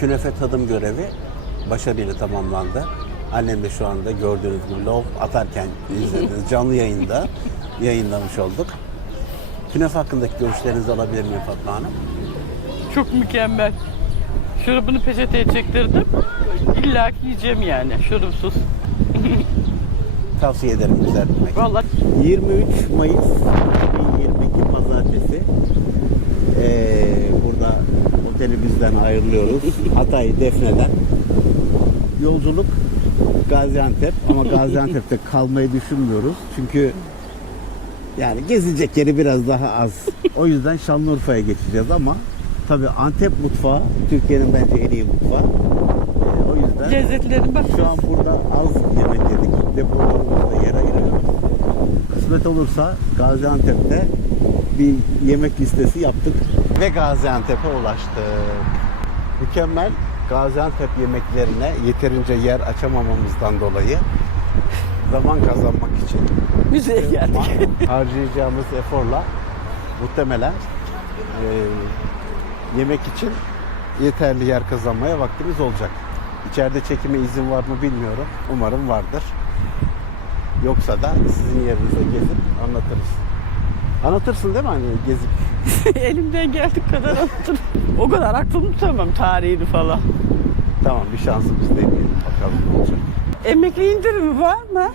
künefe tadım görevi başarıyla tamamlandı. Annem de şu anda gördüğünüz gibi lov atarken izlediniz. Canlı yayında yayınlamış olduk. Künefe hakkındaki görüşlerinizi alabilir miyim Fatma Hanım? Çok mükemmel. Şurubunu peçeteye çektirdim. İlla ki yiyeceğim yani şurupsuz. Tavsiye ederim güzel bir mekan. Vallahi 23 Mayıs 2022 Pazartesi. Ee, burada otelimizden ayrılıyoruz. Hatay Defne'den. Yolculuk Gaziantep ama Gaziantep'te kalmayı düşünmüyoruz. Çünkü yani gezilecek yeri biraz daha az. O yüzden Şanlıurfa'ya geçeceğiz ama tabii Antep mutfağı Türkiye'nin bence en iyi mutfağı. Ee, o yüzden lezzetlerin bak. şu an burada az yemek yedik. Depolarımızda yer ayırıyoruz. Kısmet olursa Gaziantep'te bir yemek listesi yaptık. Ve Gaziantep'e ulaştık. Mükemmel Gaziantep yemeklerine yeterince yer açamamamızdan dolayı zaman kazanmak için Müzeye geldik. harcayacağımız eforla muhtemelen e, yemek için yeterli yer kazanmaya vaktimiz olacak. İçeride çekime izin var mı bilmiyorum. Umarım vardır. Yoksa da sizin yerinize gezip anlatırız. Anlatırsın değil mi hani gezip? Elimden geldik kadar anlatırım. O kadar aklımı tutamam tarihini falan. Tamam bir şansımız deneyelim bakalım ne olacak. Emekli indirimi var mı?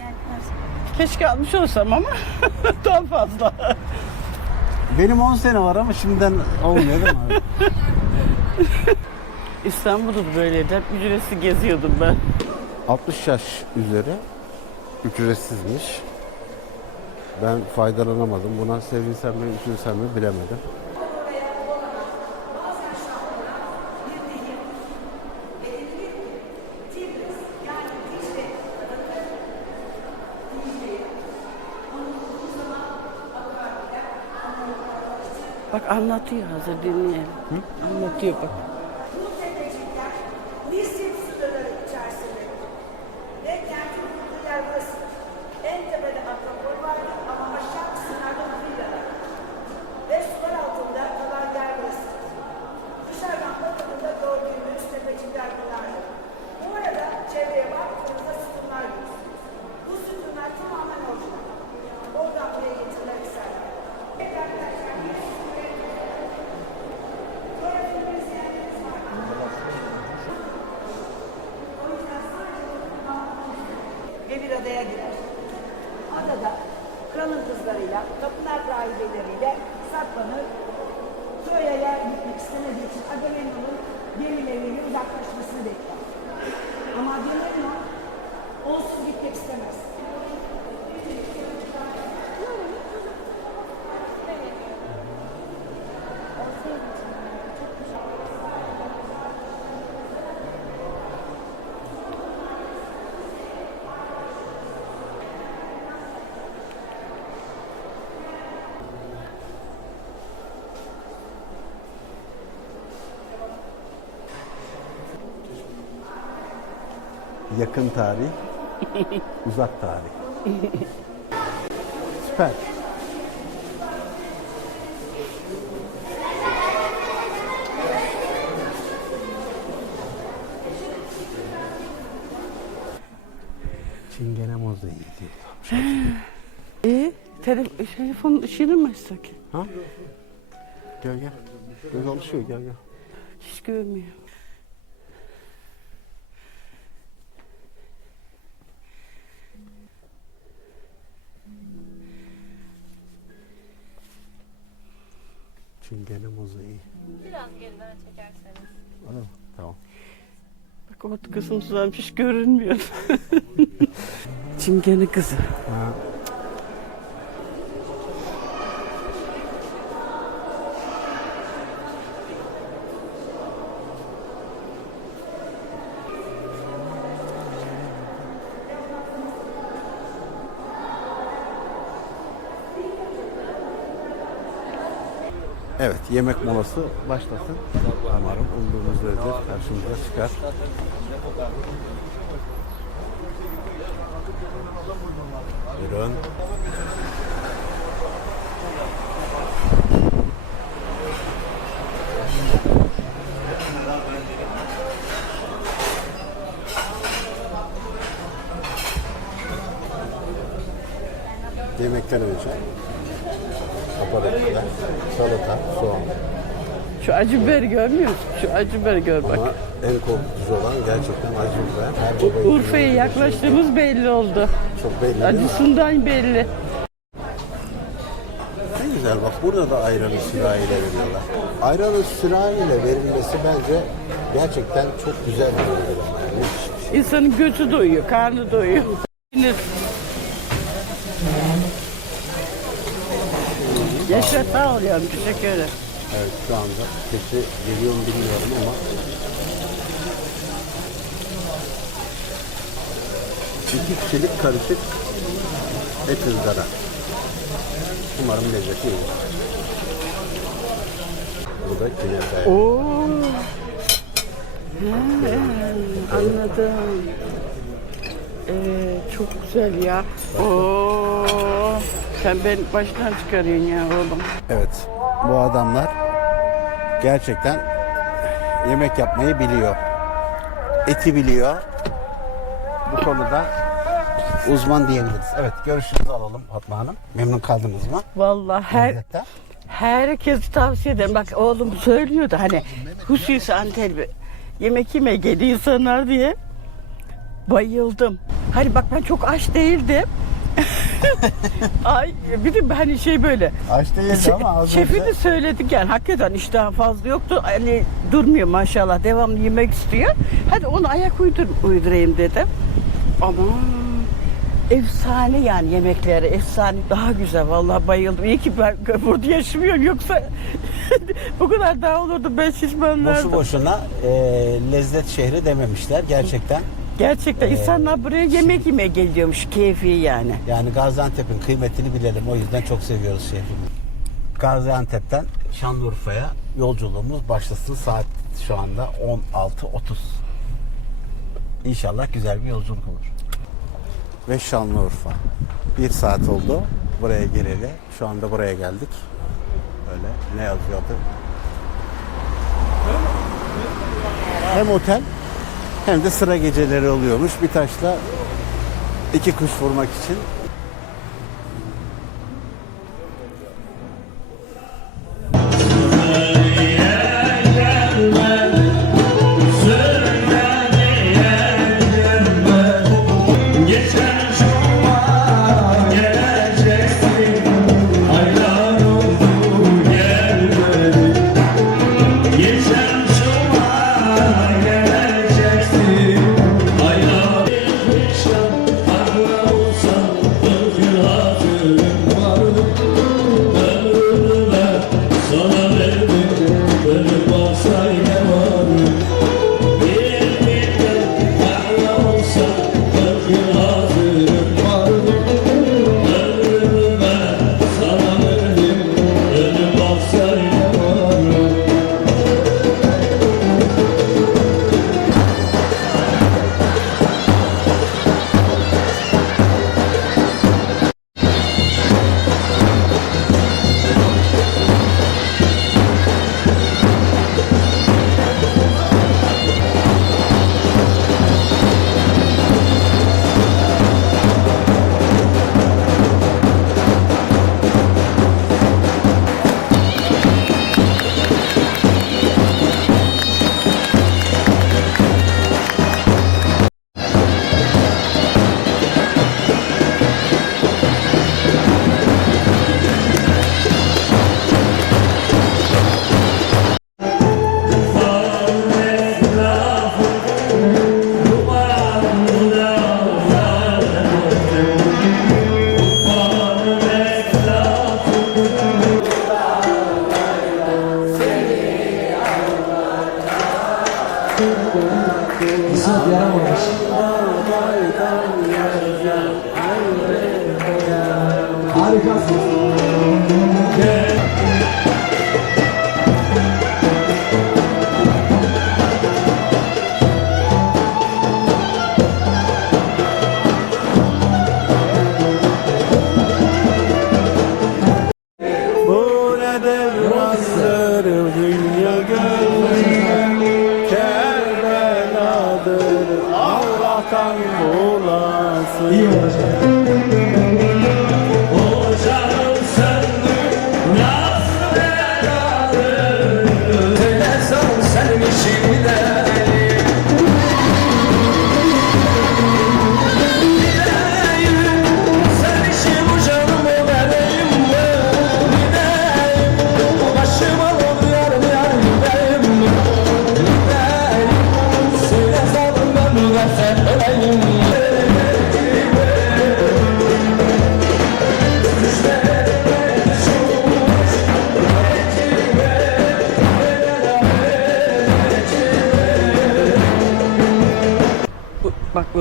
Keşke almış olsam ama daha fazla. Benim 10 sene var ama şimdiden olmuyor değil mi? İstanbul'da da böyleydi. Hep ücretsiz geziyordum ben. 60 yaş üzeri ücretsizmiş. Ben faydalanamadım. Buna sevinsem mi üzülsem mi bilemedim. Bak anlatıyor hazır dinleyelim. Anlatıyor bak. Yakın tarih, uzak tarih. Süper. Çingene mozaiği diyor. E, tele, mı açsak? Ha? Gel gel. Göz alışıyor gel gel. Hiç görmüyor. Çingene mozaiği. Biraz geriden çekerseniz. Öyle mi? Tamam. Bak o kısım hiç görünmüyor. Çingene kızı. Ha. yemek molası başlasın. Umarım umduğumuz lezzet karşımıza çıkar. Buyurun. Yemekten önce Şu acı biberi görmüyor musun? Şu acı biberi gör bak. Ama en korkutucu olan gerçekten acı biber. Her baba yiğidin Urfa'ya bildiği yaklaştığımız belli oldu. Çok belli değil mi? Acısından belli. Ne güzel bak burada da ayranı sürahiyle veriyorlar. Ayranı sürahiyle verilmesi bence gerçekten çok güzel bir uygulama. Yani müthiş bir şey. İnsanın götü doyuyor, karnı doyuyor. Yenir. Yaşa sağ ol yavrum, teşekkür ederim. Evet şu anda sesi geliyor mu bilmiyorum ama iki kişilik karışık et ızgara. Umarım lezzeti iyi. Bu da künefe. Oo. He, anladım. Ee, çok güzel ya. Oo. Sen beni baştan çıkarıyorsun ya oğlum. Evet bu adamlar gerçekten yemek yapmayı biliyor. Eti biliyor. Bu konuda uzman diyebiliriz. Evet görüşünüzü alalım Fatma Hanım. Memnun kaldınız mı? Vallahi her Lezzetten? herkes tavsiye ederim. Bak oğlum söylüyordu hani hususi Antep'e yemek yemeye geliyor insanlar diye. Bayıldım. Hani bak ben çok aç değildim. Ay bir de hani şey böyle Aç değildi ama az Şefi önce söyledik yani hakikaten iştah fazla yoktu. Hani durmuyor maşallah devamlı yemek istiyor. Hadi onu ayak uydur, uydurayım dedim. Ama efsane yani yemekleri efsane. Daha güzel vallahi bayıldım. İyi ki ben burada yaşamıyorum yoksa bu kadar daha olurdu ben şişmanlardım. boşu boşuna e, lezzet şehri dememişler gerçekten. Gerçekten insanlar buraya yemek yemeye geliyormuş keyfi yani. Yani Gaziantep'in kıymetini bilelim. O yüzden çok seviyoruz şehrimizi. Gaziantep'ten Şanlıurfa'ya yolculuğumuz başlasın. Saat şu anda 16.30. İnşallah güzel bir yolculuk olur. Ve Şanlıurfa. Bir saat oldu buraya geleli. Şu anda buraya geldik. Böyle ne yazıyordu? Hem otel hem de sıra geceleri oluyormuş. Bir taşla iki kuş vurmak için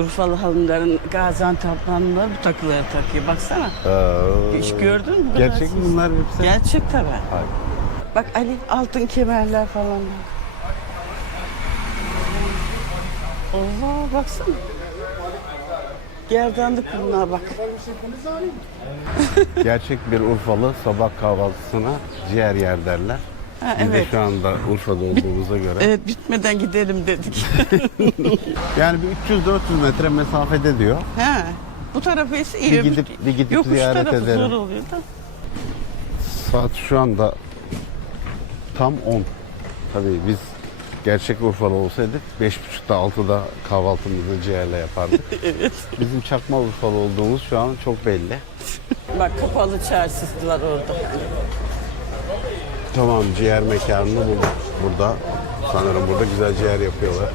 Urfalı hanımların Gaziantep hanımları bu takıları takıyor. Baksana. Hiç gördün mü? Gerçek mi bunlar hepsi? Gerçek tabii. Hayır. Bak Ali altın kemerler falan var. Oha baksana. Gerdanlık bunlar bak. Gerçek bir Urfalı sabah kahvaltısına ciğer yer derler. Ha, Biz de evet. şu anda Urfa'da olduğumuza göre. Evet bitmeden gidelim dedik. Yani bir 300-400 metre mesafede diyor. ha. Bu tarafı ise iyi. Bir gidip- bir gidip Yokuş ziyaret tarafı zor oluyor da. Saat şu anda tam 10. Tabii biz gerçek Urfalı olsaydık 5.30'da 6'da kahvaltımızı ciğerle yapardık. Evet. Bizim çakma Urfalı olduğumuz şu an çok belli. Bak kapalı çarşısı var orada. Tamam ciğer mekanını bulduk burada. Sanırım burada güzel ciğer yapıyorlar.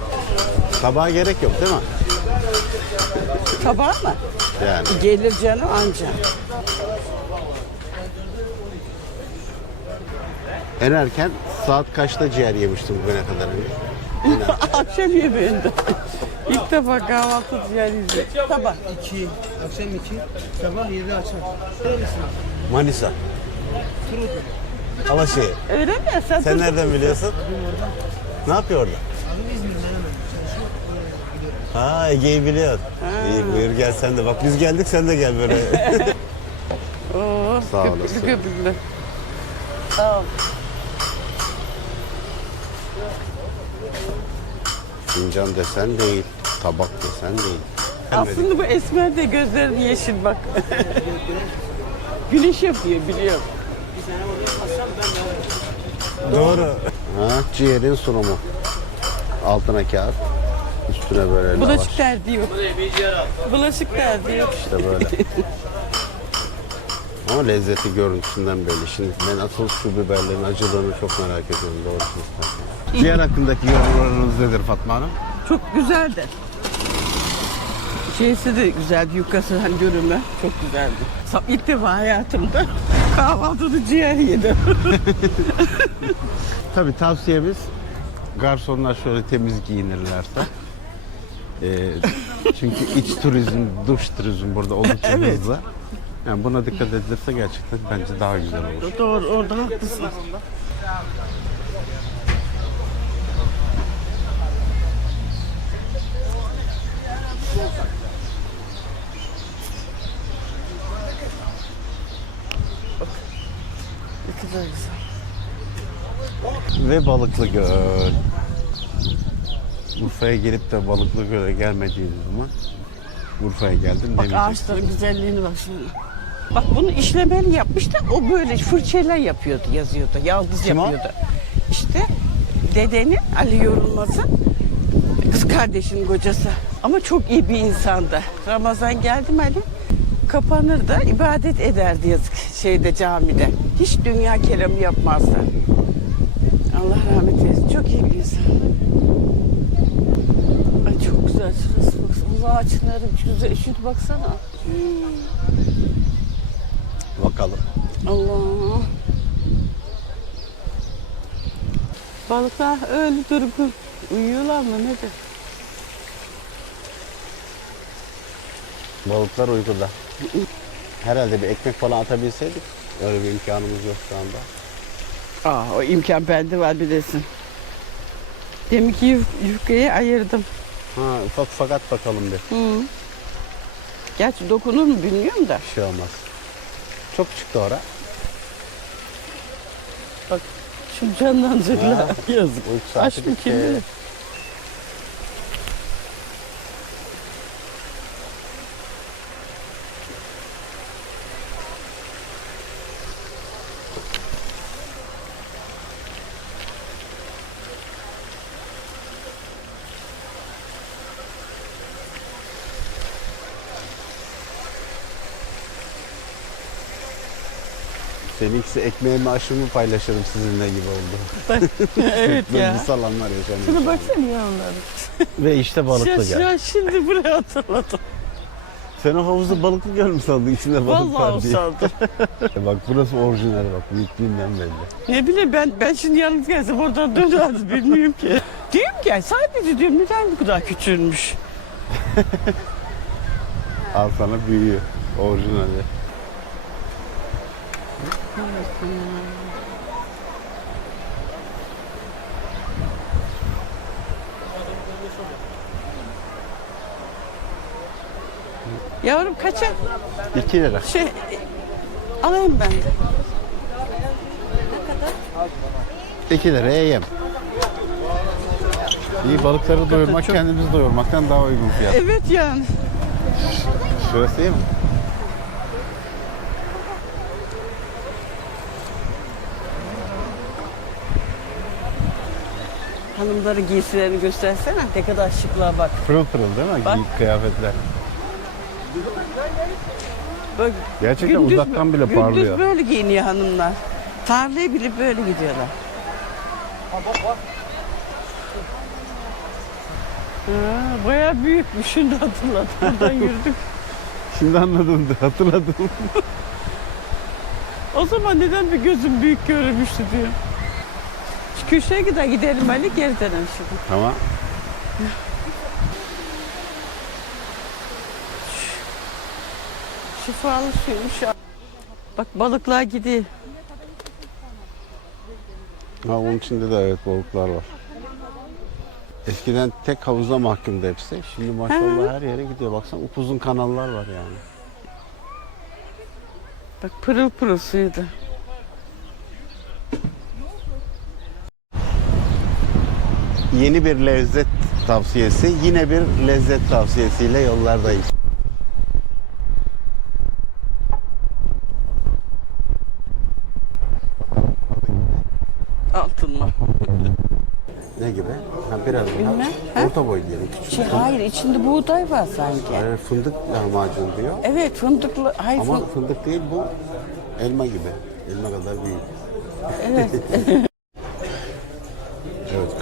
Tabağa gerek yok değil mi? Tabağı mı? Yani. Gelir canım anca. En erken saat kaçta ciğer yemiştim bugüne kadar? Akşam yemeğinde. İlk defa kahvaltı ciğer yiyecek. Tabak. 2, akşam 2, sabah 7 açar. Manisa. Alaşehir. Öyle mi? Sen, Sen nereden biliyorsun? Ne yapıyor orada? Ha Ege'yi biliyor. İyi buyur gel sen de. Bak biz geldik sen de gel böyle. Oo, Sağ köpüklü olasın. köpüklü. Sağ ol. Fincan desen değil. Tabak desen değil. Aslında bu esmer de gözlerin yeşil bak. Güneş yapıyor biliyorum. Doğru. Ha, ciğerin sunumu. Altına kağıt. Üstüne böyle lavaş. Bulaşık derdi yok. Bulaşık derdi yok. İşte böyle. Ama lezzeti görüntüsünden belli. Şimdi ben asıl şu biberlerin acılığını çok merak ediyorum istersen. Ciğer hakkındaki yorumlarınız nedir Fatma Hanım? Çok güzeldi. Şeysi de güzeldi, yukası hani görünme çok güzeldi. İlk defa hayatımda kahvaltıda ciğer yedim. Tabii tavsiyemiz garsonlar şöyle temiz giyinirlerse. Ee, çünkü iç turizm, duş turizm burada oldukça Evet. hızlı. Yani buna dikkat edilirse gerçekten bence daha güzel olur. Doğru, orada haklısın. Kadar güzel. Ve Balıklı Göl. Urfa'ya gelip de Balıklı Göl'e gelmediğiniz zaman Urfa'ya geldim Bak ağaçların güzelliğini bak şimdi. Bak bunu işlemeli yapmış da o böyle fırçayla yapıyordu, yazıyordu. Yaldız Kim o? yapıyordu. İşte dedenin Ali Yorulmaz'ın kız kardeşinin kocası. Ama çok iyi bir insandı. Ramazan geldi mi Ali? Kapanır da ibadet ederdi yazık şeyde camide. Hiç dünya kelamı yapmazdı. Allah rahmet eylesin. Çok iyi bir insan. Ay çok güzel şurası baksana. Allah açınlarım güzel. Şunu baksana. Bakalım. Allah. Balıklar öyle durgun. Uyuyorlar mı nedir? Balıklar uykuda. Herhalde bir ekmek falan atabilseydik. Öyle bir imkanımız yok şu anda. Aa, o imkan bende var bilesin. Demek ki yuf- yufkayı ayırdım. Ha ufak ufak at bakalım bir. Hı. Gerçi dokunur mu bilmiyorum da. Bir şey olmaz. Çok çıktı ora. Bak şu canlanacaklar. Yazık. Uyku saati Aç bitti. Seninkisi ekmeğimi aşımı paylaşırım sizinle gibi oldu. evet Böyle ya. bir salanlar yaşanıyor. Şuna şu baksana ya onları. Ve işte balıklı Ya, gel. ya şimdi buraya hatırladım. Sen o havuzda balıklı göl mü sandın? İçinde balık Vallahi var diye. usandım. bak burası orijinal bak. Büyüklüğünden belli. Ne bileyim ben ben şimdi yalnız gelsem oradan dönerdi bilmiyorum ki. Diyorum ki sadece diyorum neden bu kadar küçülmüş? Al sana büyüğü. Orijinali. Yavrum kaça? 2 lira. Şey alayım ben. 2 liraya yem. İyi balıkları doyurmak çok- kendimizi doyurmaktan daha uygun fiyat. Evet yani. Şurası iyi mi? Hanımların giysilerini göstersene. Ne kadar şıklar bak. Pırıl pırıl değil mi? Bak. Kıyafetler. Böyle Gerçekten uzaktan bile gündüz parlıyor. böyle giyiniyor hanımlar. Tarlaya bile böyle gidiyorlar. Ha, bayağı büyükmüş. Şimdi hatırladım. Buradan yürüdük. Şimdi anladım hatırladım. O zaman neden bir gözüm büyük görünmüştü diyor. Köşeye kadar gidelim Ali geri dönelim şimdi. Tamam. Şifalı suymuş ya. Bak balıklar gidiyor. Ha, onun içinde de evet balıklar var. Eskiden tek havuza mahkumdu hepsi. Şimdi maşallah her yere gidiyor. Baksana upuzun kanallar var yani. Bak pırıl pırıl suydu. Yeni bir lezzet tavsiyesi, yine bir lezzet tavsiyesiyle yollardayız. Altın mı? Ne gibi? Ha, biraz Bilmem, ha? orta boy diyelim. Küçük. Şey, hayır içinde buğday var sanki. Yani fındık lahmacun diyor. Evet fındıklı. Hayır Ama fın- fındık değil bu elma gibi. Elma kadar büyük. Evet.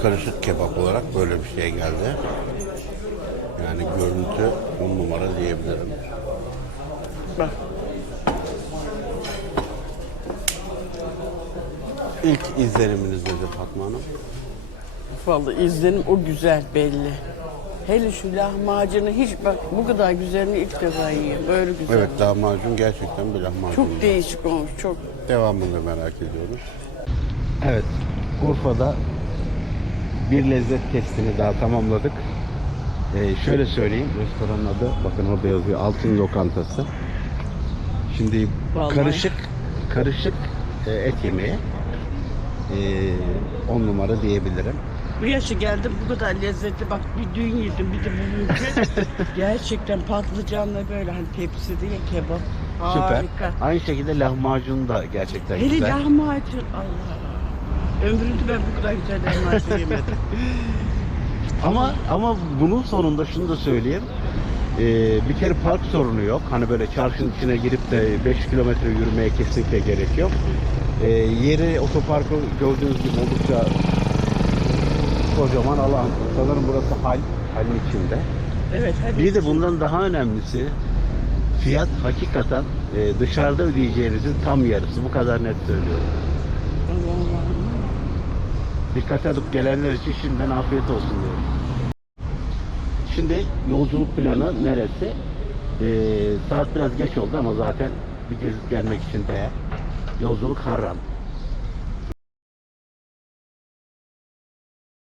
Karışık kebap olarak böyle bir şey geldi. Yani görüntü on numara diyebilirim. Bak. İlk izleniminiz nedir Fatma Hanım? Vallahi izlenim o güzel belli. Hele şu lahmacunu hiç bak bu kadar güzelini ilk defa yiyorum. Böyle güzel. Evet lahmacun gerçekten bir lahmacun. Çok değişik olmuş. Çok. Devamını merak ediyoruz. Evet, Urfa'da bir lezzet testini daha tamamladık. Ee, şöyle söyleyeyim, restoranın adı, bakın orada yazıyor, Altın Lokantası. Şimdi Vallahi. karışık, karışık e, et yemeği. 10 numara diyebilirim. Bu yaşa geldim bu kadar lezzetli. Bak bir düğün yedim bir de bugünkü. Gerçekten patlıcanla böyle hani tepsi diye kebap. Süper. Harika. Aynı şekilde lahmacun da gerçekten Hele güzel. lahmacun Allah. Ömrümde ben bu kadar güzel lahmacun yemedim. Ama ama bunun sonunda şunu da söyleyeyim. Ee, bir kere park sorunu yok. Hani böyle çarşının içine girip de 5 kilometre yürümeye kesinlikle gerek yok. Ee, yeri otoparkı gördüğünüz gibi oldukça kocaman alan. Sanırım burası hal, halin içinde. Evet hadi. Bir de bundan daha önemlisi fiyat hakikaten e, dışarıda ödeyeceğinizin tam yarısı. Bu kadar net söylüyorum. Allah Allah. Dikkat edip gelenler için şimdiden afiyet olsun diyorum. Şimdi yolculuk planı neresi? Ee, saat biraz geç oldu ama zaten bir gezip gelmek için değer. Yolculuk Harran.